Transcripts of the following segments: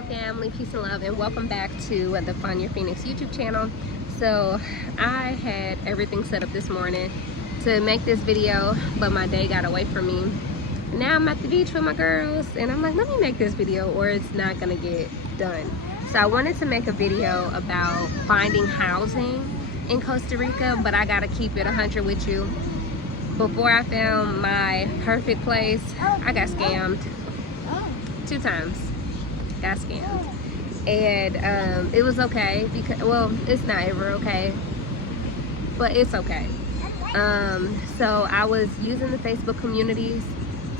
on, family? Peace and love, and welcome back to the Find Your Phoenix YouTube channel. So I had everything set up this morning to make this video, but my day got away from me. Now I'm at the beach with my girls, and I'm like, let me make this video or it's not gonna get done. So I wanted to make a video about finding housing in Costa Rica, but I gotta keep it 100 with you. Before I found my perfect place, I got scammed 2 times. Got scammed, and it was okay because, well, it's not ever okay, but it's okay. So I was using the Facebook communities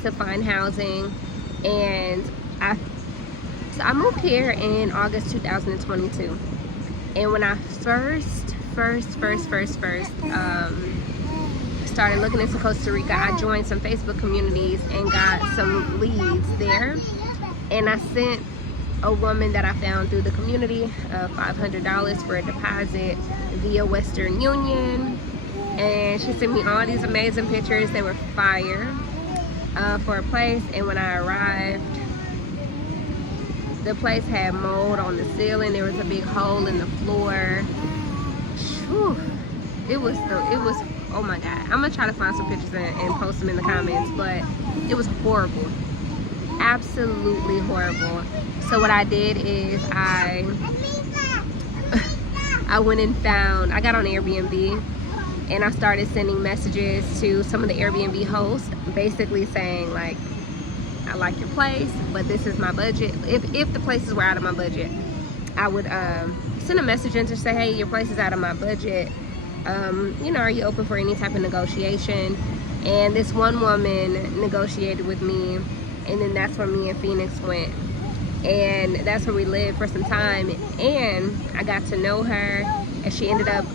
to find housing, and I moved here in August 2022, and when I first started looking into Costa Rica, I joined some Facebook communities and got some leads there, and I sent a woman that I found through the community $500 for a deposit via Western Union, and she sent me all these amazing pictures. They were fire for a place, and when I arrived, the place had mold on the ceiling. There was a big hole in the floor. Whew. It was oh my god, I'm gonna try to find some pictures and post them in the comments, but it was horrible, absolutely horrible. So what I did is I went and found, I got on Airbnb, and I started sending messages to some of the Airbnb hosts, basically saying like, I like your place, but this is my budget. If the places were out of my budget, I would send a message in to say, hey, your place is out of my budget. You know, are you open for any type of negotiation? And this one woman negotiated with me, and then that's where me and Phoenix went, and that's where we lived for some time, and I got to know her, and she ended up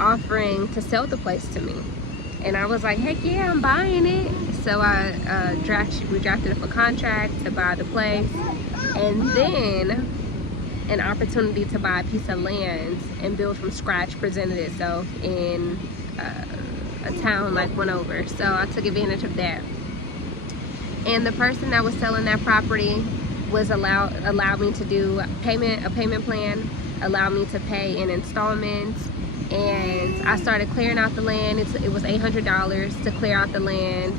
offering to sell the place to me, and I was like, heck yeah, I'm buying it. So we drafted up a contract to buy the place, and then an opportunity to buy a piece of land and build from scratch presented itself in a town like one over. So I took advantage of that, and the person that was selling that property was allowed me to do a payment plan, allowed me to pay in installments, and I started clearing out the land. It was $800 to clear out the land.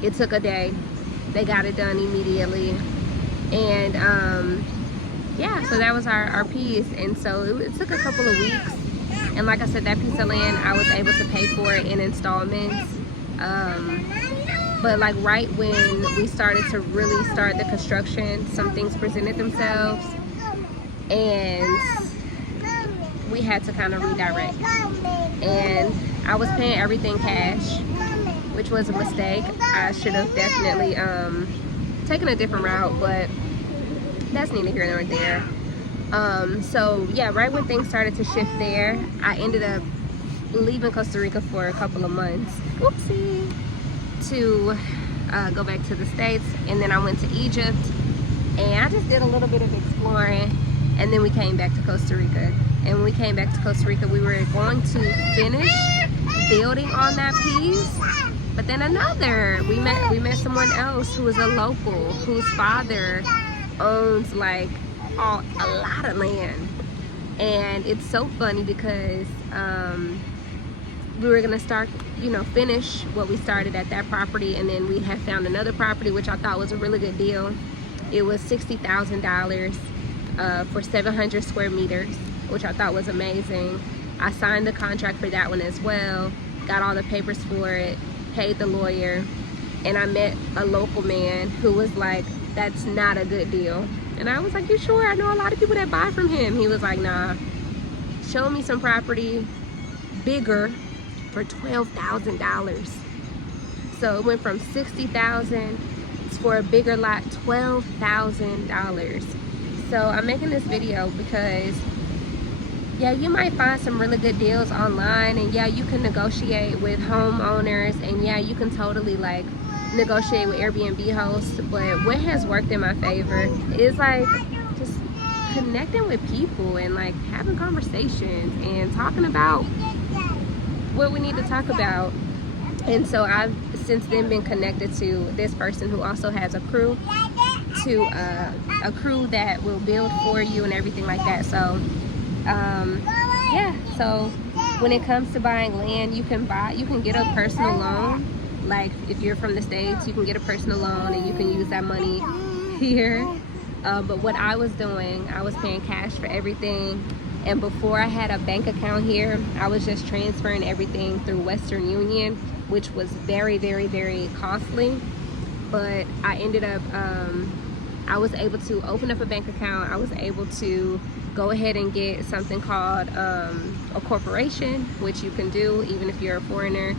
It took a day. They got it done immediately, and yeah, so that was our piece. And so it took a couple of weeks, and like I said, that piece of land, I was able to pay for it in installments. But like right when we started to really start the construction, some things presented themselves, and we had to kind of redirect. And I was paying everything cash, which was a mistake. I should have definitely taken a different route, but that's neither here nor there. So yeah, right when things started to shift there, I ended up leaving Costa Rica for a couple of months. Oopsie. To go back to the States, and then I went to Egypt, and I just did a little bit of exploring, and then we came back to Costa Rica. And when we came back to Costa Rica, we were going to finish building on that piece, but then we met someone else who was a local, whose father owns like a lot of land. And it's so funny because we were gonna start, you know, finish what we started at that property, and then we had found another property which I thought was a really good deal. It was $60,000 for 700 square meters, which I thought was amazing. I signed the contract for that one as well, got all the papers for it, paid the lawyer, and I met a local man who was like, that's not a good deal. And I was like, you sure? I know a lot of people that buy from him. He was like, nah, show me some property bigger for $12,000. So it went from $60,000 for a bigger lot, $12,000. So I'm making this video because, yeah, you might find some really good deals online, and yeah, you can negotiate with homeowners, and yeah, you can totally like negotiate with Airbnb hosts, but what has worked in my favor is like just connecting with people and like having conversations and talking about what we need to talk about. And so I've since then been connected to this person who also has a crew, to a crew that will build for you and everything like that. So yeah, so when it comes to buying land, you can get a personal loan. Like if you're from the States, you can get a personal loan and you can use that money here. But what I was doing, I was paying cash for everything. And before I had a bank account here, I was just transferring everything through Western Union, which was very, very, very costly. But I ended up, I was able to open up a bank account. I was able to go ahead and get something called a corporation, which you can do even if you're a foreigner.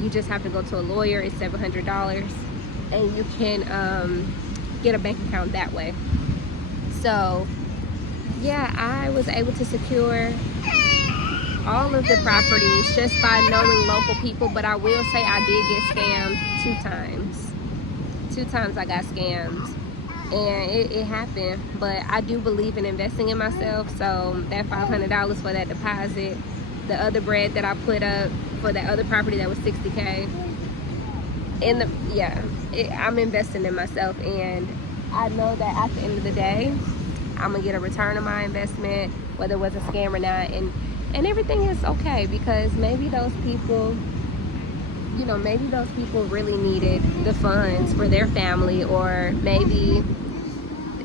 You just have to go to a lawyer. It's $700, and you can get a bank account that way. So yeah, I was able to secure all of the properties just by knowing local people. But I will say I did get scammed 2 times. 2 times I got scammed, and it happened. But I do believe in investing in myself, so that $500 for that deposit, the other bread that I put up for that other property that was $60K, I'm investing in myself, and I know that at the end of the day I'm gonna get a return on my investment, whether it was a scam or not, and everything is okay, because maybe those people, you know, maybe those people really needed the funds for their family, or maybe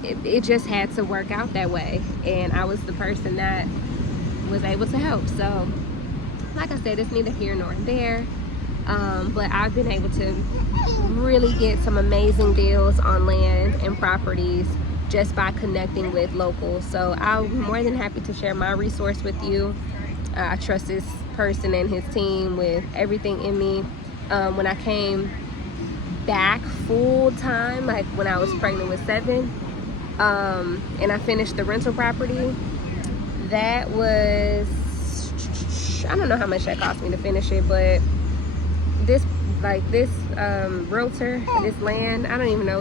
it just had to work out that way, and I was the person that was able to help. So like I said, it's neither here nor there, but I've been able to really get some amazing deals on land and properties just by connecting with locals. So I'm more than happy to share my resource with you. I trust this person and his team with everything in me. When I came back full time, like when I was pregnant with 7, and I finished the rental property, that was, I don't know how much that cost me to finish it, but this realtor, this land, I don't even know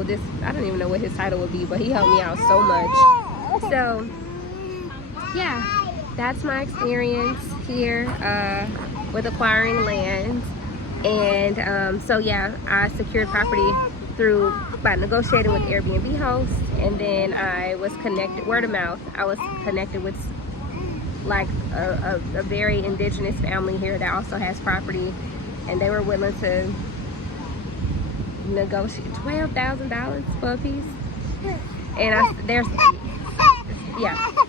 what his title would be, but he helped me out so much. So yeah, that's my experience here with acquiring land. And so yeah, I secured property by negotiating with Airbnb hosts, and then I was connected, word of mouth, I was connected with like a very indigenous family here that also has property, and they were willing to negotiate $12,000 for a piece. And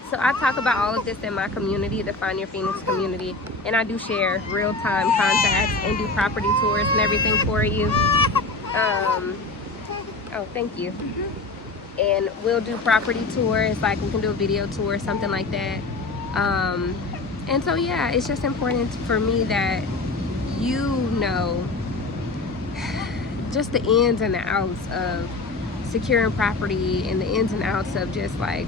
so I talk about all of this in my community, the Find Your Phoenix community, and I do share real-time contacts and do property tours and everything for you. Oh, thank you. And we'll do property tours, like we can do a video tour, something like that. And so yeah, it's just important for me that you know just the ins and the outs of securing property, and the ins and outs of just like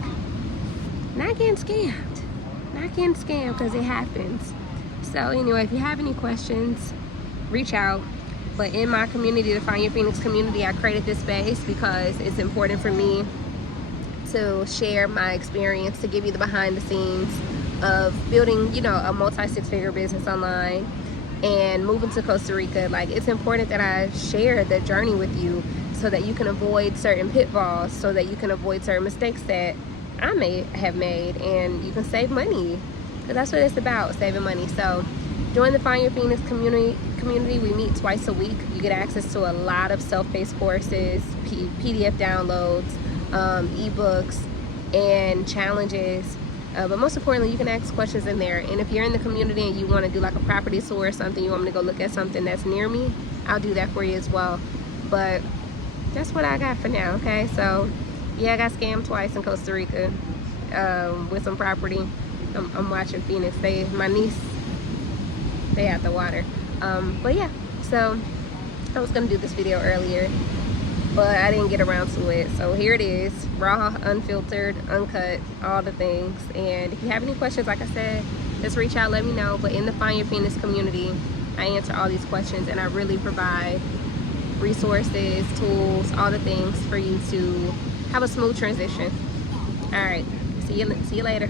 not getting scammed, because it happens. So anyway, if you have any questions, reach out. But in my community, the Find Your Phoenix community, I created this space because it's important for me to share my experience, to give you the behind the scenes of building, you know, a multi-6-figure business online and moving to Costa Rica. Like, it's important that I share the journey with you so that you can avoid certain pitfalls, so that you can avoid certain mistakes that I may have made, and you can save money, because that's what it's about, saving money. So join the Find Your Phoenix community. We meet twice a week. You get access to a lot of self-paced courses, PDF downloads, ebooks, and challenges. But most importantly, you can ask questions in there. And if you're in the community and you want to do like a property tour or something, you want me to go look at something that's near me, I'll do that for you as well. But that's what I got for now, okay? So yeah, I got scammed twice in Costa Rica with some property. I'm watching Phoenix. My niece, they at the water. But yeah, so I was gonna do this video earlier, but I didn't get around to it. So here it is, raw, unfiltered, uncut, all the things. And if you have any questions, like I said, just reach out, let me know. But in the Find Your Phoenix community, I answer all these questions, and I really provide resources, tools, all the things for you to have a smooth transition. All right, see you later.